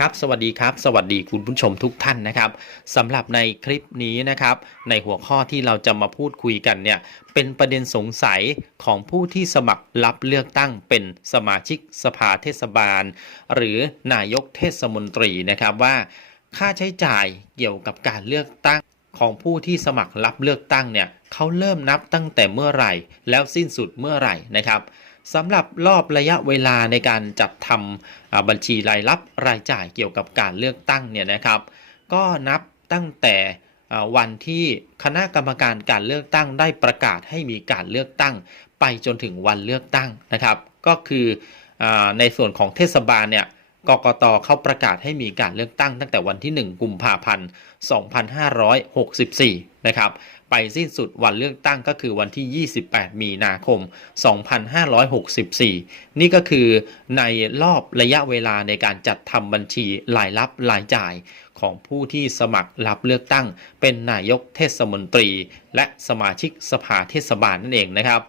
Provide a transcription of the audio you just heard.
ครับสวัสดีครับ สวัสดีคุณผู้ชมทุกท่านนะครับสำหรับในคลิปนี้นะครับ ในหัวข้อที่เราจะมาพูดคุยกันเนี่ยเป็นประเด็นสงสัยของผู้ที่สมัครรับเลือกตั้งเป็นสมาชิกสภาเทศบาล หรือนายกเทศมนตรีนะครับว่า ค่าใช้จ่ายเกี่ยวกับการเลือกตั้งของผู้ที่สมัครรับเลือกตั้งเนี่ยเขาเริ่มนับตั้งแต่เมื่อไหร่ แล้วสิ้นสุดเมื่อไหร่นะครับ สำหรับรอบระยะเวลาในการจัดทำบัญชีรายรับรายจ่ายเกี่ยวกับการเลือกตั้งเนี่ยนะครับ ก็นับตั้งแต่วันที่คณะกรรมการการเลือกตั้งได้ประกาศให้มีการเลือกตั้ง ไปจนถึงวันเลือกตั้งนะครับ ก็คืออในส่วนของเทศบาลเนี่ยกกตเขาประกาศให้มีการเลือกตั้งตั้งแต่วันที่ 1 กุมภาพันธ์ 2564 นะครับ ไปสิ้นสุดวันเลือกตั้งก็คือวันที่ 28 มีนาคม 2564 นี่ก็คือในรอบระยะเวลาในการจัดทำบัญชีรายรับรายจ่ายของผู้ที่สมัครรับเลือกตั้ง เป็นนายกเทศมนตรี และสมาชิกสภาเทศบาลนั่นเองนะครับ